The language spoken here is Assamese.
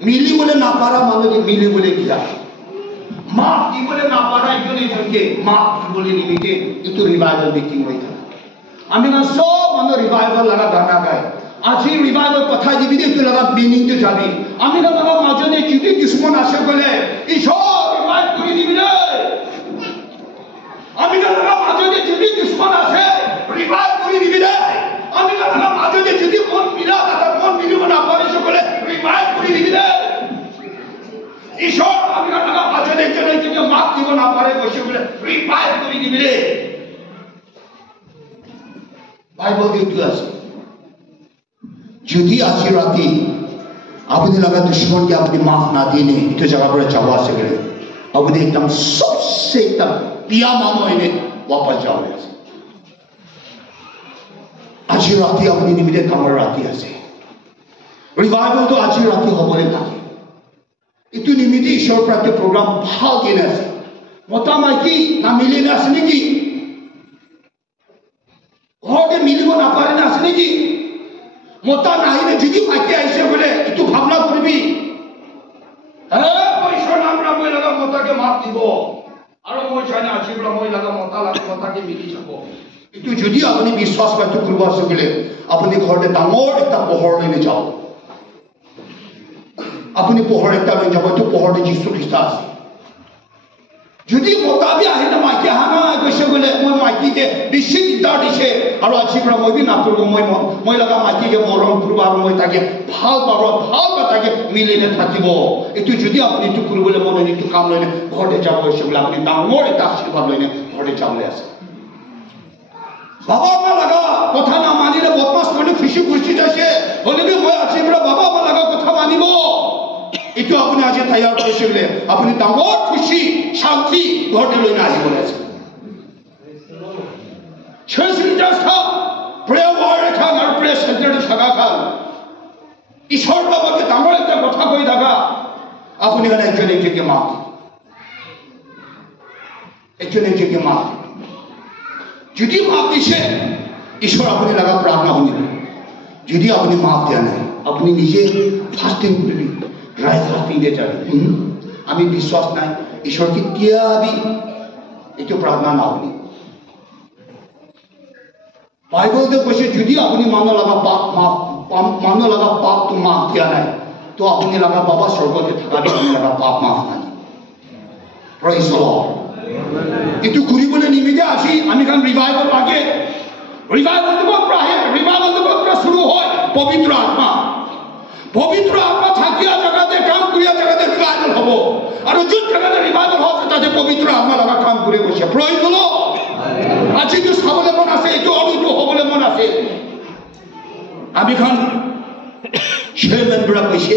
মিলিবলে না পারা মানুষকে মিলিবলে গিয়া মাপ দিবলে না পারা একজনকে মাপ দিবলে নিমিতে একটু রিভাইভাল মিটিং হয়ে থাকে আমি না সব মানুষ রিভাইভাল লাগা গানা গায় আজি রিভাইভাল কথা দিবি একটু লাগা মিনিং তো যাবি আমি না লাগা মাজনে যদি দুশ্মন আসে বলে ঈশ্বর রিভাইভ করে দিবি রে আমি না লাগা মাজনে যদি দুশ্মন আসে রিভাইভ করে দিবি রে আমি না লাগা মাজনে যদি মন মিলা তার মন মিলিব না পারে সকলে রিভাইভ করে দিবি রে ঈশ্বর আমি না লাগা মাজনে একজনকে মাপ দিব না পারে বসে বলে রিভাইভ করে দিবি রে বাইবেল দিতে আছে যদি আজি রাতে আপনি লাগা दुश्मन के अपनी माफ ना देने इतो जगह पर जावा से गए अपने एकदम सबसे एकदम पिया मानो इन्हें वापस जाओ ऐसे আজি राते अपनी निमित्त कमर राते ऐसे रिवाइवल तो আজি राते हो बोले ना इतो निमित्त ईश्वर प्राप्त प्रोग्राम भाग देने ऐसे मोटा माइकी ना मिले ना असली की और मिलिबो ना पारे ना असली की मोटा नहीं ने जिदी माइकी ऐसे बोले इतो भावना करबी पैसा नाम मैं लगा मोटा के माप দিব और मैं चाहे আজি मैं लगा मोटा के मिली যাব इतो যদি আপনি বিশ্বাস করতে করব আছে বলে আপনি ঘরতে ডাঙর একটা পোহর নিয়ে যাও আপনি পোহর একটা নিয়ে যাব তো পোহরতে যিশু খ্রিস্ট আছে যদি মোটাবি আহে না মাইকি হানা কইছে বলে মই মাইকিকে বেশি দিদার দিছে আর আজি মই বি না করব মই লাগা মাইকিকে মরম করব আর মই তাকে ভাল পাব ভাল তাকে মিলিনে থাকিব এটু যদি আপনি একটু করবলে মনে একটু কাম লইনে ঘরতে যাব কইছে বলে আপনি ডাঙর একটা আশীর্বাদ লইনে ঘরতে যাবলে আছে বাবা মা লাগা কথা না মানিলে বদমাস মানে খুশি খুশি যাচ্ছে বলে বি মই আছি বাবা মা লাগা কথা মানিব इतो अपने आज तैयार करेছে বলে আপনি ডাঙর খুশি শান্তি ঘটে লইনা আসি বলেছে শেষটা সব প্রেম আর খান আর প্রেম সেন্টারে থাকা খান ঈশ্বর বাবাকে ডাঙর একটা কথা কই দাগা আপনি এখানে একজনকে মাপ একজনকে মাপ যদি মাপ দিছে ঈশ্বর আপনি লাগা প্রার্থনা হনি যদি আপনি মাপ দেন আপনি নিজে ফাস্টিং করবেন রাইট ফাস্টিং দে যাবে আমি বিশ্বাস নাই ঈশ্বর কি তিয়াবি একটু প্রার্থনা না হনি বাইবেলতে কইছে যদি আপনি মানো লাগা পাপ মাপ মানো লাগা পাপ তো মাপ দিয়া নাই তো আপনি লাগা বাবা স্বর্গতে থাকা আপনি লাগা পাপ মাফ নাই প্রেজ দ্য লর্ড একটু ঘুরি বলে নিমিতে আসি আমি কারণ রিভাইভাল আগে রিভাইভাল তো প্রায় রিভাইভাল তো প্রায় শুরু হয় পবিত্র আত্মা থাকিয়া জায়গাতে কাম করিয়া জায়গাতে রিভাইভাল হবো আর যে জায়গাতে রিভাইভাল হচ্ছে তাতে পবিত্র আত্মা লাগা কাম করে বসে প্রেজ দ্য লর্ড আজি তো সাবলে মন আছে একটু অবিটো হবলে মন আছে আমি খান চেয়ারম্যান বড় কইছে